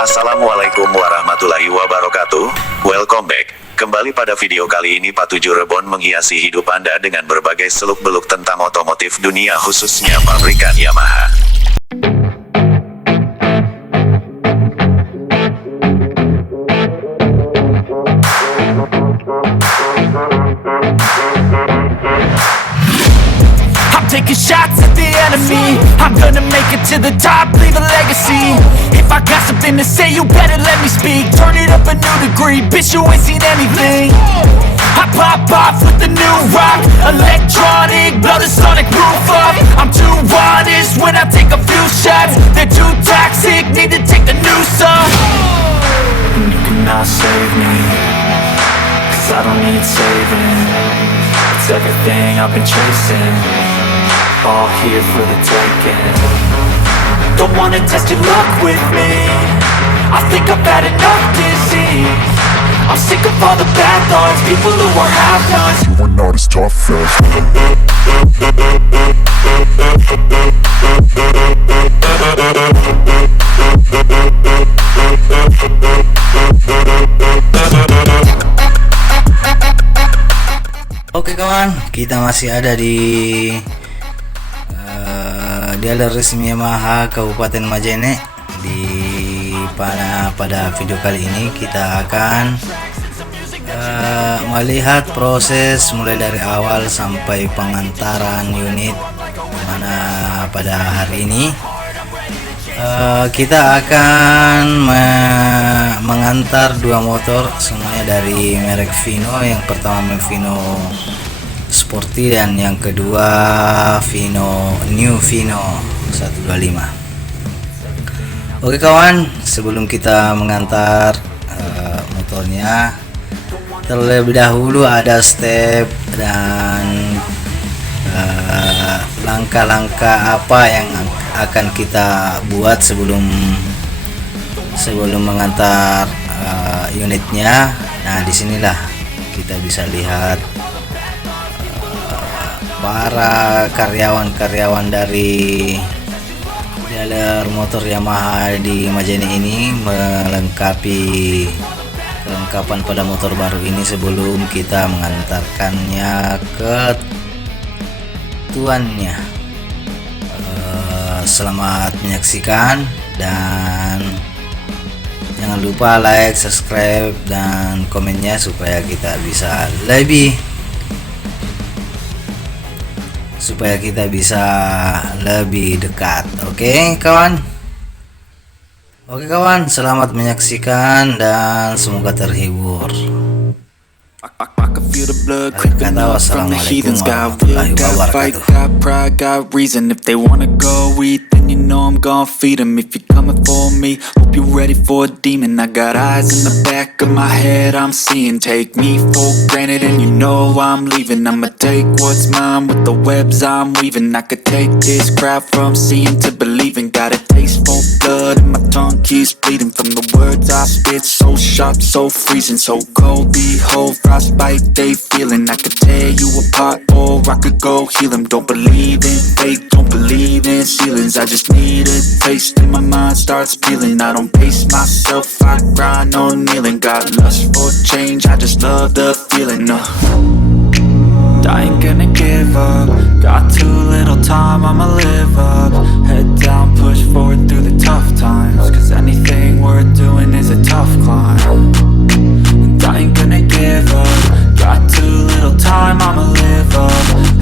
Assalamualaikum warahmatullahi wabarakatuh. Welcome back. Kembali pada video kali ini Pak 7 Rebon menghiasi hidup Anda dengan berbagai seluk-beluk tentang otomotif dunia khususnya pabrikan Yamaha. Taking shots at the enemy, I'm gonna make it to the top, leave a legacy. If I got something to say, you better let me speak. Turn it up a new degree, bitch, you ain't seen anything. I pop off with the new rock, electronic, blow the sonic roof up. I'm too honest when I take a few shots. They're too toxic, need to take a new song. And you cannot save me, cause I don't need saving. It's everything I've been chasing, all here for the taking. Don't wanna test your luck with me, I think I've had enough disease. I'm sick of all the bad thoughts, people who are half-nots. You are not as tough as Oke kawan, kita masih ada di dealer resmi Yamaha Kabupaten Majene. Pada video kali ini kita akan melihat proses mulai dari awal sampai pengantaran unit, mana pada hari ini kita akan mengantar dua motor semuanya dari merek Fino. Yang pertama Fino Sporty dan yang kedua New Fino 125. Oke kawan, sebelum kita mengantar motornya, terlebih dahulu ada step dan langkah-langkah apa yang akan kita buat sebelum mengantar unitnya. Nah, disinilah kita bisa lihat para karyawan-karyawan dari dealer motor Yamaha di Majene ini melengkapi kelengkapan pada motor baru ini sebelum kita mengantarkannya ke tuannya. Selamat menyaksikan dan jangan lupa like, subscribe dan komennya supaya kita bisa lebih dekat. Oke kawan, selamat menyaksikan dan semoga terhibur. Feel the blood creeping up from the heathens. Got will, got fight, got pride, got reason. If they wanna go eat, then you know I'm gon' feed them. If you're coming for me, hope you're ready for a demon. I got eyes in the back of my head, I'm seeing. Take me for granted and you know I'm leaving. I'ma take what's mine with the webs I'm weaving. I could take this crowd from seeing to believing. Got a taste for blood and my tongue keeps bleeding from the words I spit. So sharp, so freezing, so cold. Behold, frostbite they feeling. I could tear you apart or I could go heal them. Don't believe in fate, don't believe in ceilings. I just need a taste and my mind starts peeling. I don't pace myself, I grind on kneeling. Got lust for change, I just love the feeling. I ain't gonna give up, got too little time, I'ma live up. Head down, push forward through the tough times, cause anything worth doing is a tough climb. And I ain't gonna give up, got too little time, I'ma live up.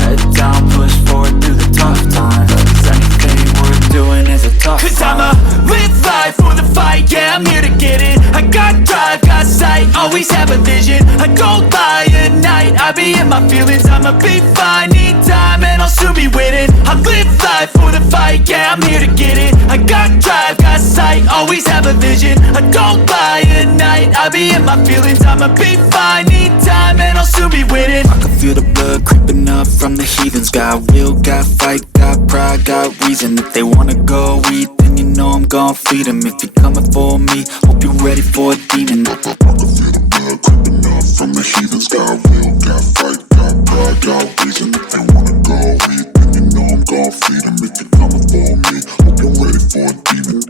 Head down, push forward through the tough times, cause anything worth doing is a tough climb. Cause I'ma live life for the fight, yeah, I'm here to get it. I got drive, got sight, always have a vision. I don't lie at night, I be in my feelings. I'ma be fine, need time and I'll soon be winning. I live life for the fight, yeah, I'm here to get it. I got drive, got sight, always have a vision. I don't lie at night, I be in my feelings. I'ma be fine, need time and I'll soon be winning. I can feel the blood creeping up from the heathens. Got will, got fight, got pride, got reason. If they wanna go eat, then you know I'm gon' feed them. If you're coming for me, hope you're ready for a demon. I can feel the blood creeping up from the heathens. Got will, got fight, got pride, got reason. If they wanna go eat, then you know I'm gon' feed them. If you're coming for me, hope you're ready for a demon.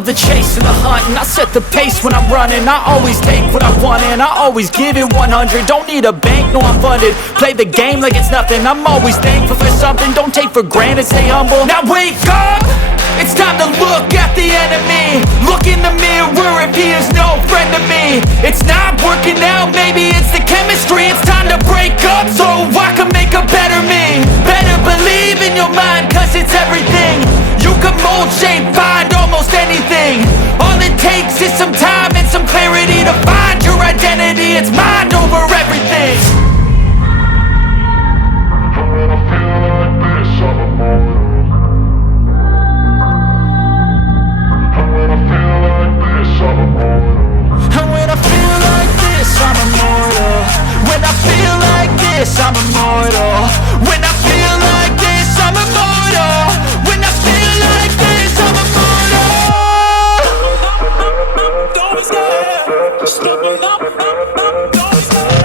love the chase and the hunt, and I set the pace when I'm running. I always take what I want and I always give it 100. Don't need a bank, no I'm funded. Play the game like it's nothing. I'm always thankful for something. Don't take for granted, stay humble. Now wake up! It's time to look at the enemy. Look in the mirror if he is no friend to me. It's not working out, maybe it's the chemistry. It's time to break up so I can make a better me. Better believe in your mind, cause it's everything. You can mold, shape, find almost anything. All it takes is some time and some clarity to find your identity. It's mind over everything. I'm immortal. When I feel like this, I'm immortal. When I feel like this, I'm immortal. When I feel like this, I'm immortal. Don't stop. Stepping up. Don't stop.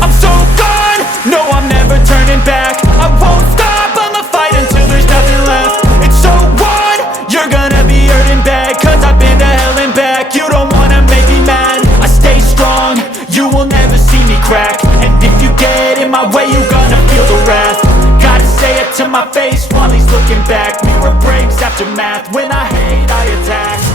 I'm so gone, no I'm never turning back. I won't stop, I'ma fight until there's nothing left. It's so on, you're gonna be hurting bad, cause I've been to hell and back. You don't wanna make me mad, I stay strong, you will never see me crack. And if you get in my way, you're gonna feel the wrath. Gotta say it to my face while he's looking back. Mirror breaks after math, when I hate I attack.